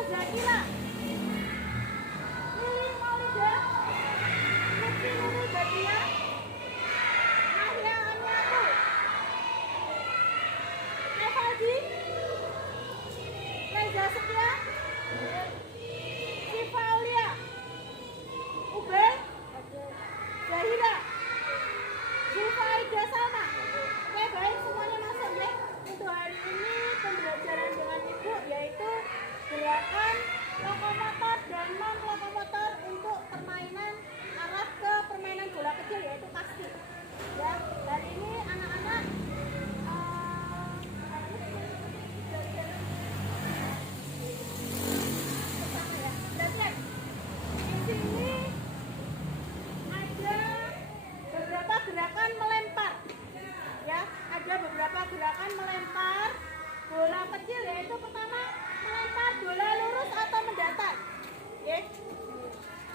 Zakira, Lili Maulida, Lutfi Nurul Badia, Nahya Amiatu, Evaldi, Reza Setia, Siva Aulia, Ubel, Zahira, Zulfa Aida Salma. Oke, baik, semuanya masuk ya. Untuk hari ini pembelajaran dengan ibu yaitu gerakan lokomotor dan non lokomotor untuk permainan arah ke permainan bola kecil yaitu kasti. Ya, hari ini anak-anak bersama ya. Belajar. Di sini ada beberapa gerakan melempar. Ya, ada beberapa gerakan melempar bola kecil yaitu pertama melempar bola lurus atau mendatar. Oke.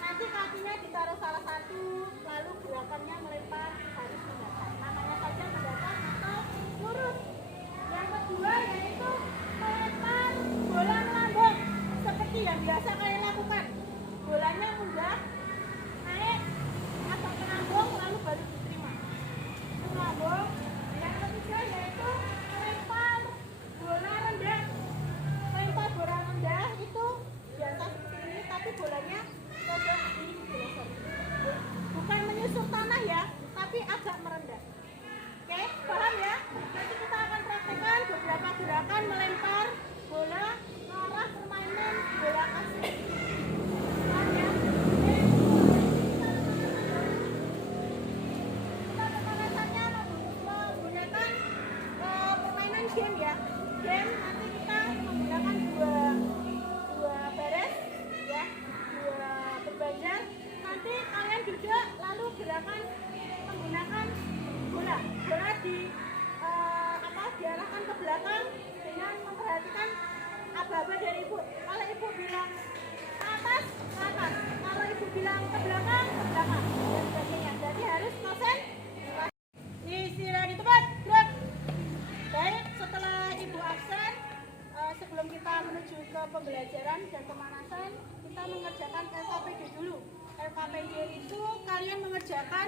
Nanti kakinya ditaruh salah satu, lalu gerakannya melempar harus mendatar. Namanya saja mendatar atau lurus. Yang kedua yaitu melempar bola melambung seperti yang biasa kalian lakukan. Bolanya mudah naik atau melambung lalu baru diterima. Melambung. Yang ketiga yaitu melempar bola rendah. Melempar bola rendah itu biasa seperti ini, tapi bolanya tidak digelosor. Bukan menyusur tanah ya, tapi agak merendah. Oke, paham ya? Nanti kita akan praktekkan beberapa gerakan melempar bola ke arah permainan bola kasti. Paham ya? Oke. Kita pemanasannya menggunakan permainan game ya. Game nanti kita menggunakan dua baris ya, dua berbanjar. Nanti kalian duduk lalu gerakan menggunakan bola diarahkan ke belakang dengan memperhatikan aba-aba dari ibu. Kalau ibu bilang ke atas, kalau ibu bilang ke belakang, dan sebagainya. Jadi harus konsen. Istirahat di tempat, gerak. Baik, setelah ibu absen, sebelum kita menuju ke pembelajaran dan pemanasan, kita mengerjakan LKPD dulu. LKPD itu kalian mengerjakan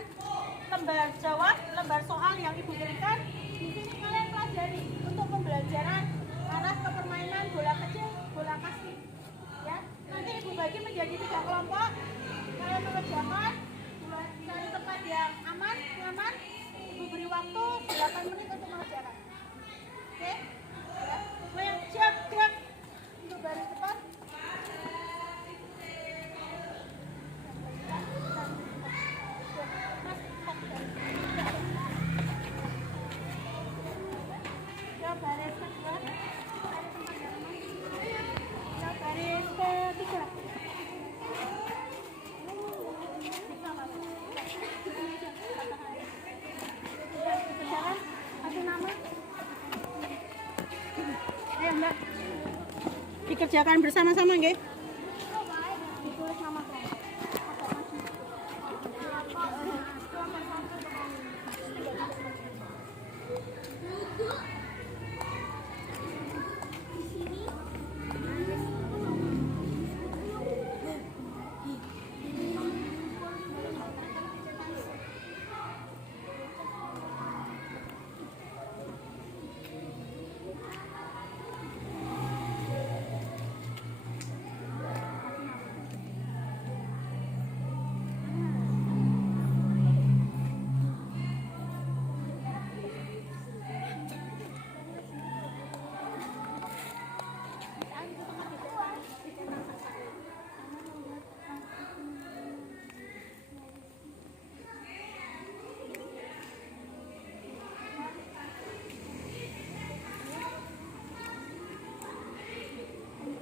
lembar jawab, lembar soal yang ibu berikan. Di sini kalian pelajari untuk pembelajaran arah ke permainan bola kecil, bola kasti. Ya, nanti ibu bagi menjadi 3 kelompok. Kalian mengerjakan cari tempat yang aman, nyaman. Ibu beri waktu 8 menit untuk mengerjakan. Oke? Ya. Semua yang siap, gerak. Untuk baris depan. Baris kedua, cari tempat yang aman. Baris ketiga. Kerjakan satu nama. Ayo Mbak, dikerjakan bersama-sama nggih? Ditulis nama kamu.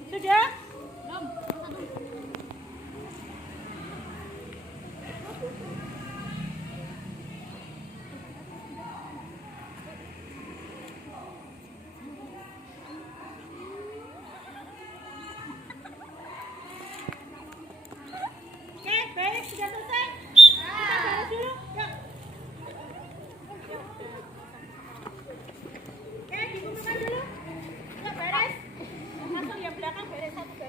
Sudah? Belum. Oke, baik, sudah selesai. Kita baris dulu. Yuk. Oke, dikumpulkan dulu. Yuk, beres. Langsung yang belakang beres satu.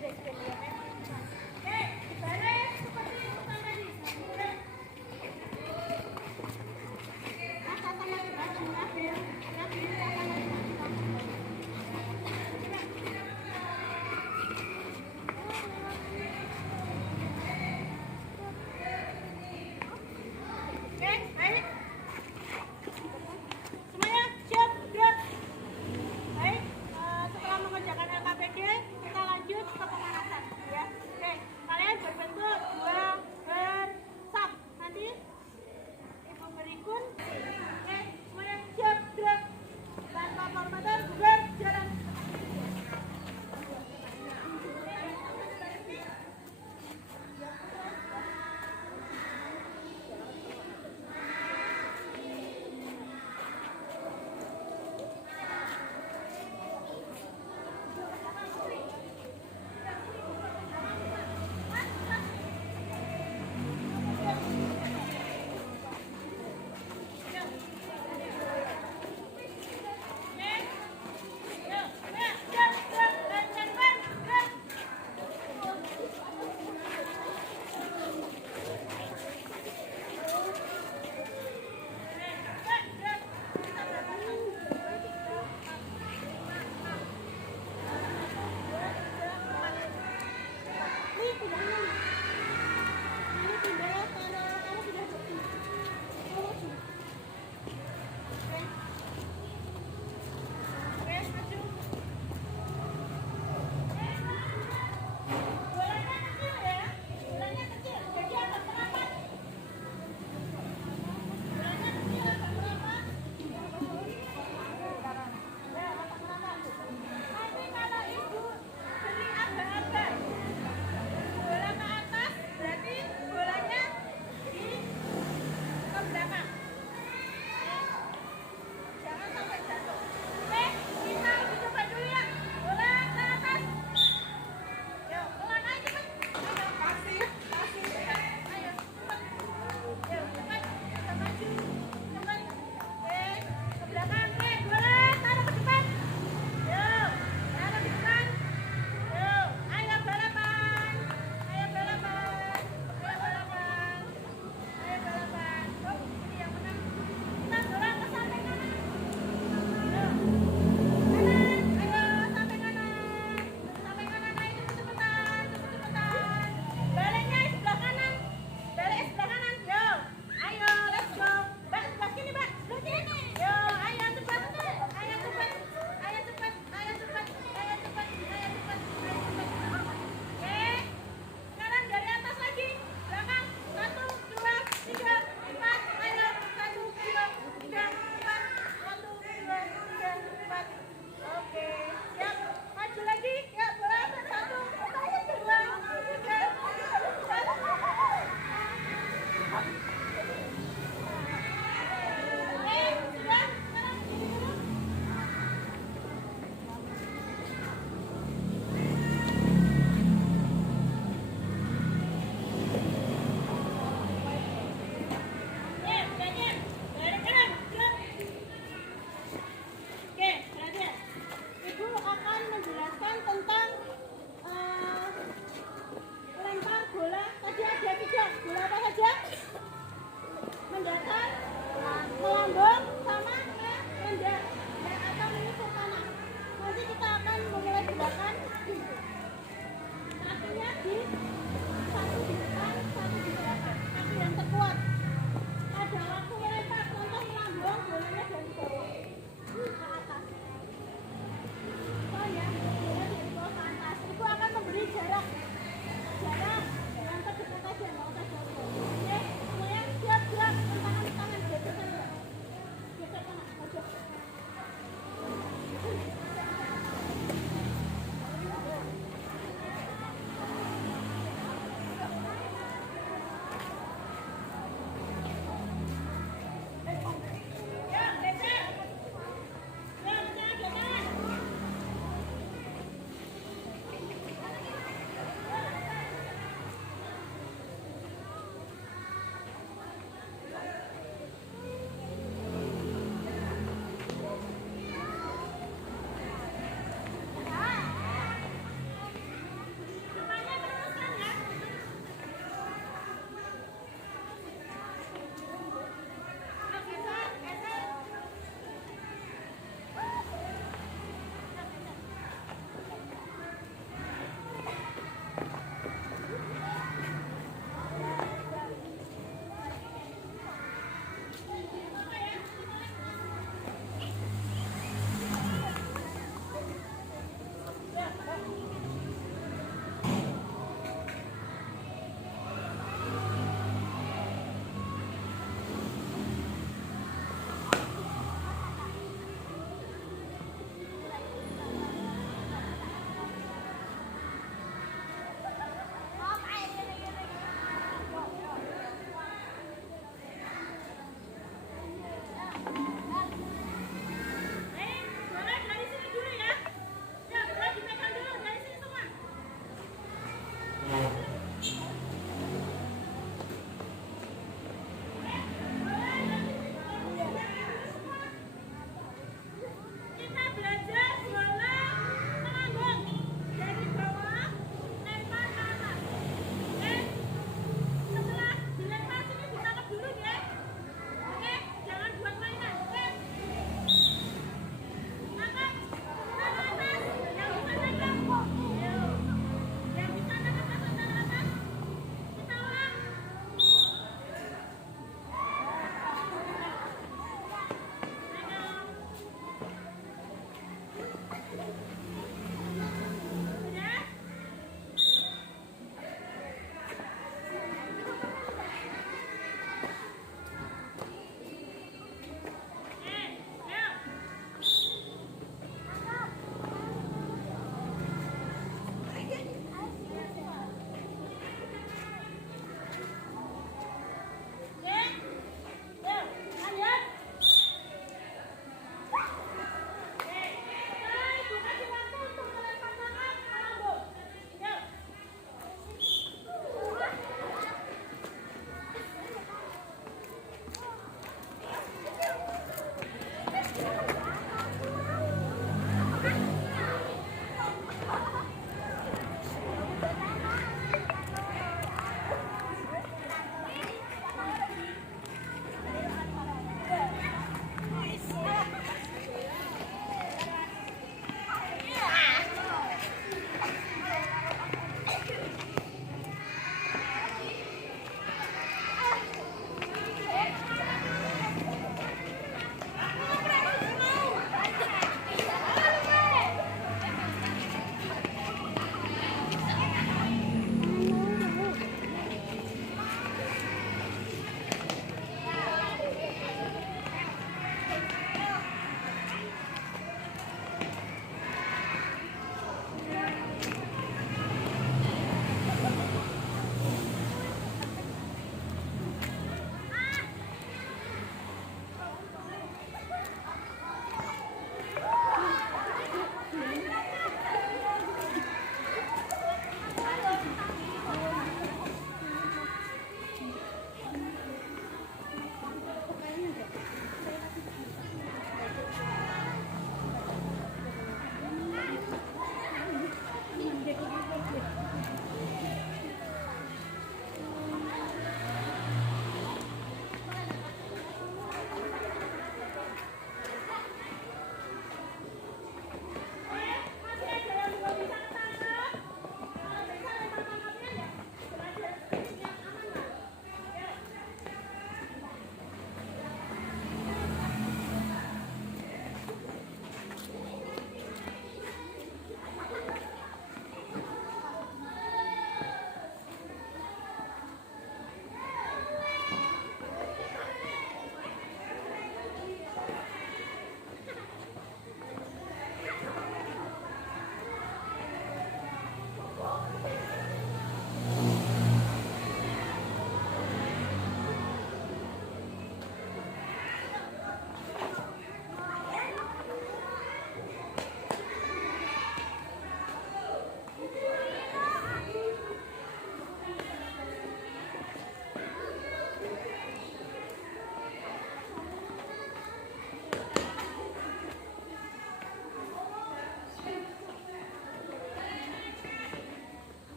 kita akan memulai gerakan pintu. Kakinya satu di depan, satu di belakang. Kaki yang terkuat. Pada waktu melempar, contoh melambung, bolehnya dari bawah ke atas. Oh ya, boleh dari bawah ke atas. Itu akan memberi jarak yang terdekat aja, nggak usah jauh-jauh. Oke, semuanya siap-siap. Tangan geser saja. Geser tangan, aja.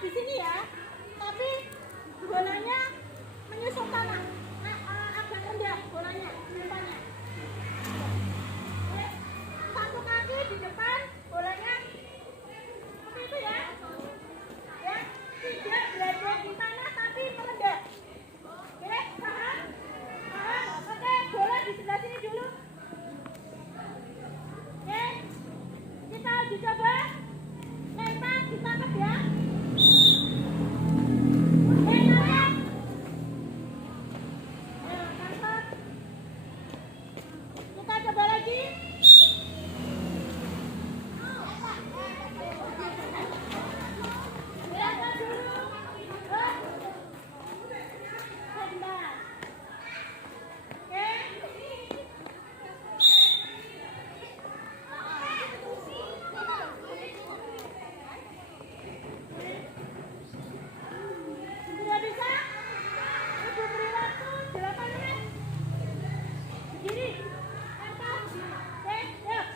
di sini ya, tapi bolanya menyusul tanah. Agak rendah bolanya, depannya. Satu kaki di depan, bolanya seperti itu ya. Ya, tidak berada di tanah tapi merendah. Oke, paham? Paham? Oke, bola di sebelah sini dulu. Oke, kita uji coba. Lempar, ditangkap ya. Tangkap. Ayo, tangkap. Kita coba lagi. Lempar dulu. Sebentar. Oke. Sudah bisa? Ibu beri waktu 8 menit. Begini. Lempar. Oke, yuk.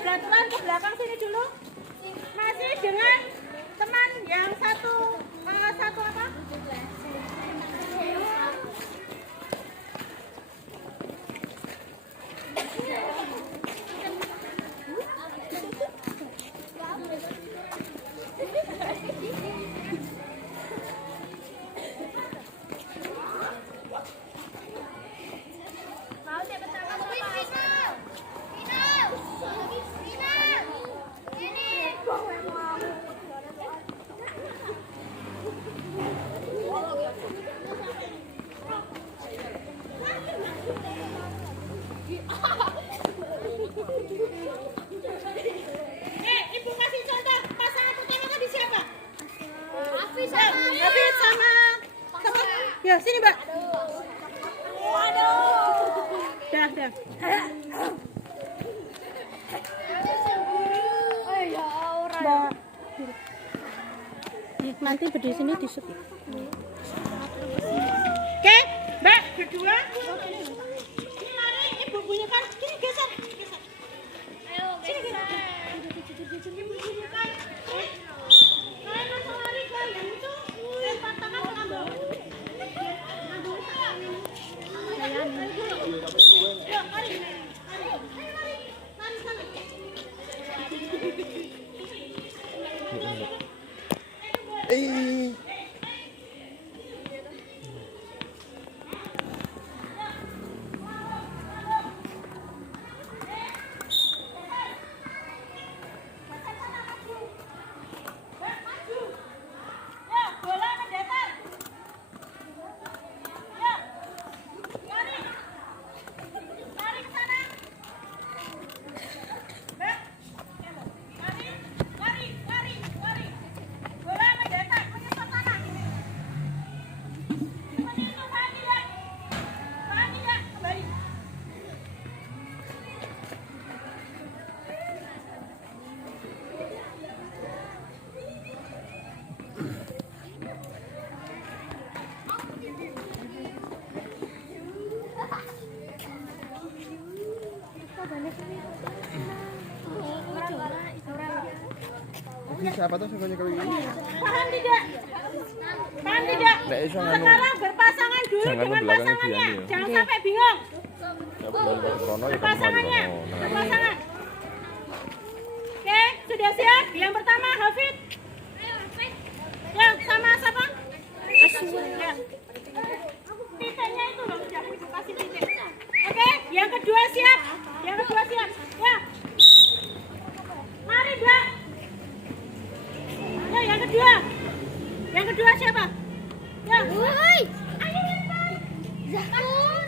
Beraturan ke belakang sini dulu. Masih dengan teman yang satu apa? di sini di shoot. Oke, Mbak, berdua. Ini lari, ini bunyikan. Sini geser, geser. Ayo, geser. Ibu bunyikan. Kalian langsung lari ke yang itu. Lempar tangan ke bawah. Yuk, mari. Ayo, lari. Lari sana. Siapa tuh semuanya kali ini? Paham tidak? Paham tidak? Sekarang berpasangan dulu dengan pasangannya. Jangan sampai bingung. Berpasangannya. Berpasangan. Oke, sudah siap? Yang pertama Hafid. Yang sama siapa? Ya. Titiknya itu loh, sudah ibu kasih titik. Oke, yang kedua siap. Yang kedua siap. Ya. Mari, Mbak. Ya, yang kedua. Yang kedua siapa? Ya. Woi. Ayo lempar.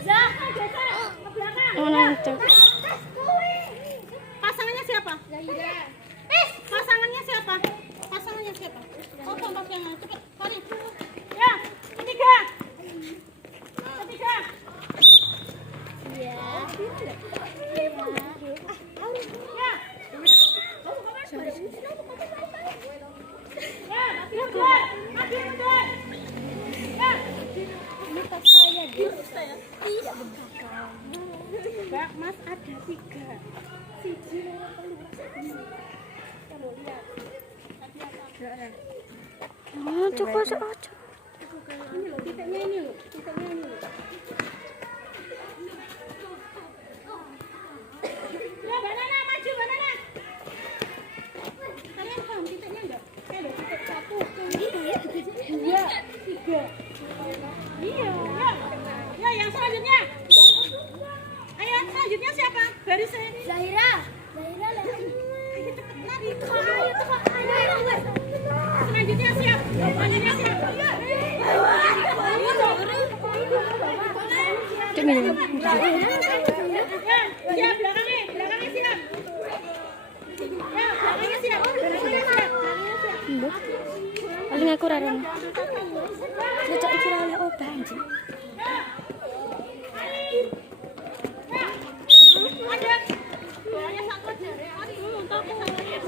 Zahra geser ke belakang. Oh, lancar. Pasangannya siapa? Zahira. Pasangannya siapa? Pasangannya siapa? Oh, kontak yang cepat. Mari. Ya, ketiga. Ketiga. Ya. Ya. Ya, mundur. Maju mundur. Ya. Ini tas saya guys. Tidak berbakal. Mbak, Mas ada 3. Siji loro telu. Kamu lihat. Tadi apa? Oh, coba aja. Ini loh, titiknya ini loh. Titiknya ini loh. Ya, banana maju, banana. Kalian paham titiknya enggak? Loh, titik 1, 2, 3. Iya, ya. Ya, yang selanjutnya. Ayo, selanjutnya siapa? Barisnya. Zahira lagi. Cepet lari. Ayo, cepat. Ayo. Selanjutnya siap. Selanjutnya siap. Cek minum. Ya, belakangnya siap. Ya, belakangnya siap. Belakangnya siap. Paling aku rarang. Cocok iki oleh obah anjing. Ada. Bolanya satu aja. Aduh, untuk pasangannya.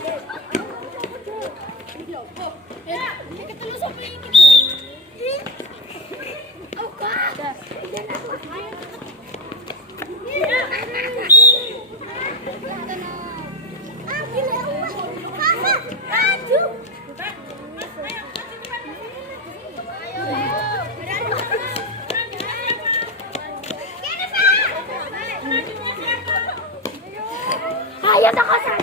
Ya, ini ketelu sopo iki. Oh, Kak. Ya. Ambil rumah. Masa? Aduh. Mas, ayo, maju cepat. Ayo toko saya.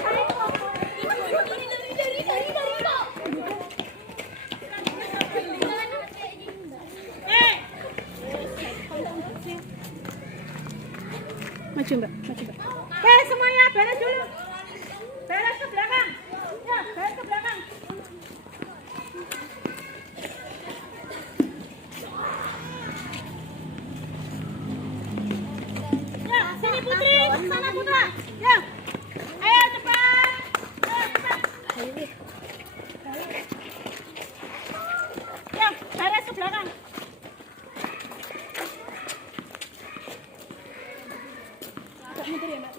Maju Mbak, maju Mbak. Oke, semuanya beres dulu. Beres ke belakang. Ya, beres ke belakang. Ya, sini Putri, sana Putra. Ya. Ayo cepat. Ayo cepat. Ya, beres ke belakang. Agak mundur ya, Mbak.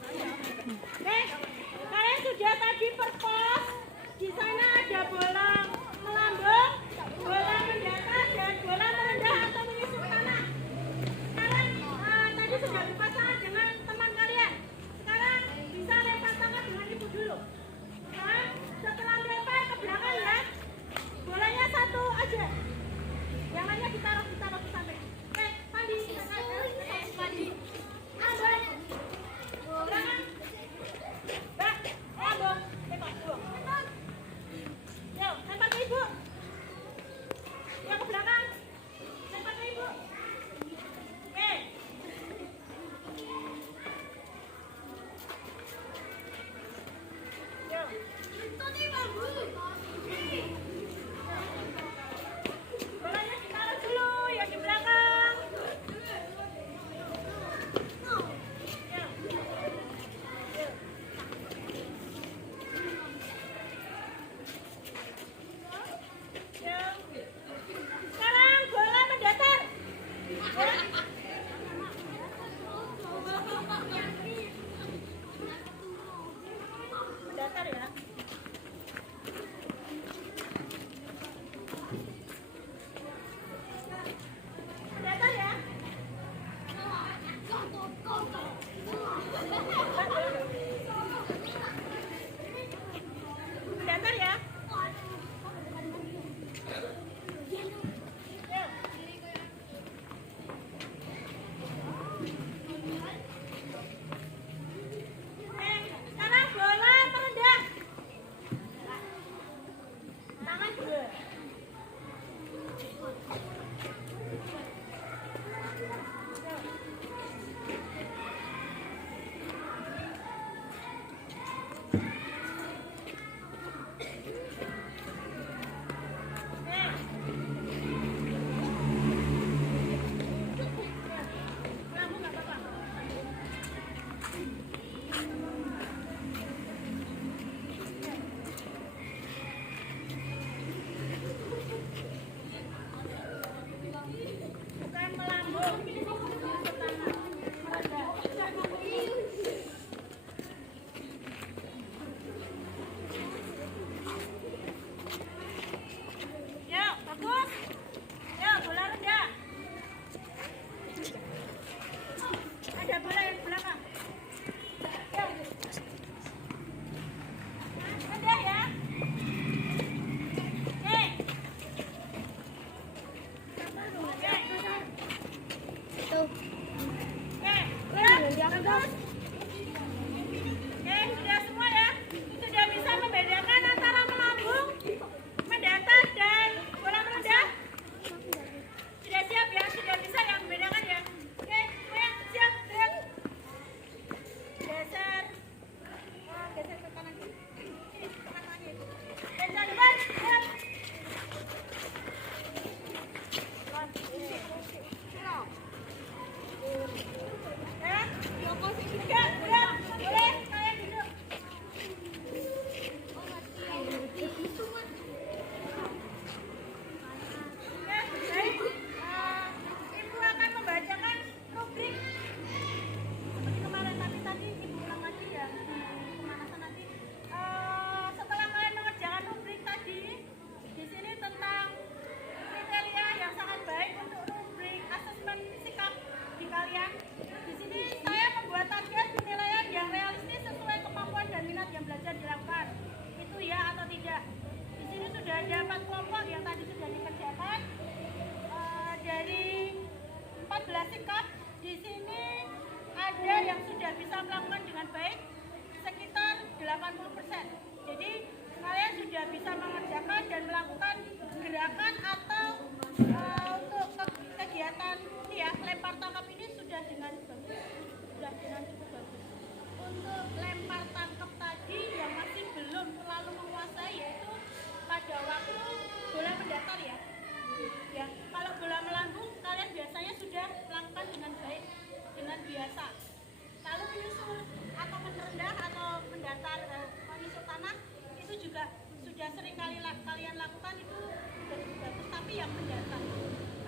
Oke. Terus, oke, sudah semua ya. Sudah bisa membedakan antara melambung, mendatar, dan bola merendah. Sudah siap ya? Sudah bisa ya membedakan ya? Oke, semuanya siap, gerak. Geser. Geser ke kanan. Sini, ke kanan lagi. Geser depan, gerak. Ibu akan membacakan rubrik seperti kemarin tadi Ibu ulang lagi ya pemanasan nanti. Setelah kalian mengerjakan rubrik tadi, di sini tentang kriteria yang sangat baik untuk rubrik asesmen sikap di kalian. Di sini saya membuat target penilaian yang realistis sesuai kemampuan dan minat yang belajar dilakukan. Itu ya atau tidak? Di sini sudah ada 4 kelompok yang tadi sudah dikerjakan. Dari 14 sikap, di sini ada yang sudah bisa melakukan dengan baik sekitar 80%. Jadi kalian sudah bisa mengerjakan dan melakukan gerakan atau untuk kegiatan ini ya, lempar tangkap ini sudah dengan bagus, sudah dengan cukup bagus. Untuk lempar tangkap tadi yang masih belum terlalu menguasai yaitu pada waktu bola mendatar ya. Ya, kalau bola melambung kalian biasanya sudah melakukan dengan baik, dengan biasa. Kalau menyusul atau merendah atau mendatar, menyusul tanah itu juga sudah sering kalian lakukan, itu sudah bagus. Tapi yang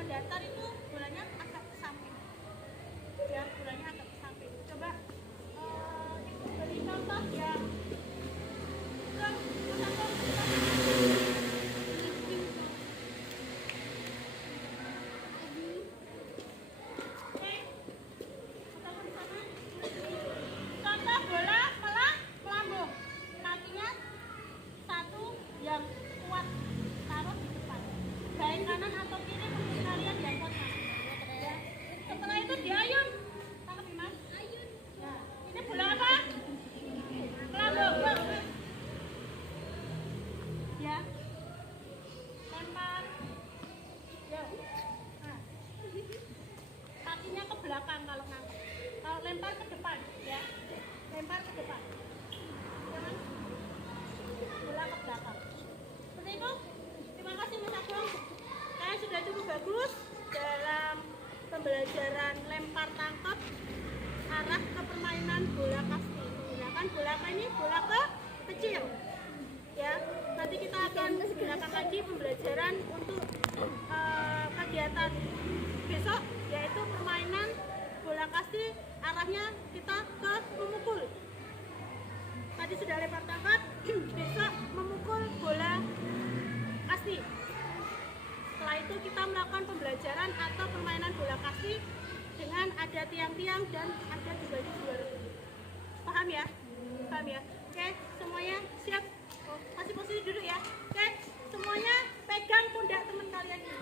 mendatar itu bolanya agak ke samping. Ya, bolanya agak ke samping. Coba Ibu beri contoh yang contoh bola melambung, kakinya satu yang kuat taruh di depan, baik kanan atau kiri menurut kalian yang kuat mana? Ya. Setelah itu diayun, tangkap Mas. Ayun. Ya. Ini bola apa? Melambung. Ya. Lempar. Ya. Nah. Kakinya ke belakang kalau nangkep. Kalau lempar ke depan, ya. Lempar ke depan. Jangan bola ke belakang. Seperti itu. Terima kasih Mas Agung. Kalian sudah cukup bagus dalam pembelajaran lempar tangkap arah ke permainan bola kasti. Menggunakan bola apa ini? Bola kecil. Ya, nanti kita akan gunakan lagi pembelajaran untuk kegiatan besok, yaitu permainan bola kasti arahnya kita ke memukul. Tadi sudah lempar tangkap, besok memukul bola kasti. Setelah itu kita melakukan pembelajaran atau permainan bola kasti dengan ada tiang-tiang dan ada dibagi dua. Paham ya? Paham ya? Oke, semuanya siap? Oh, masih posisi duduk ya? Oke, semuanya pegang pundak teman kalian ini.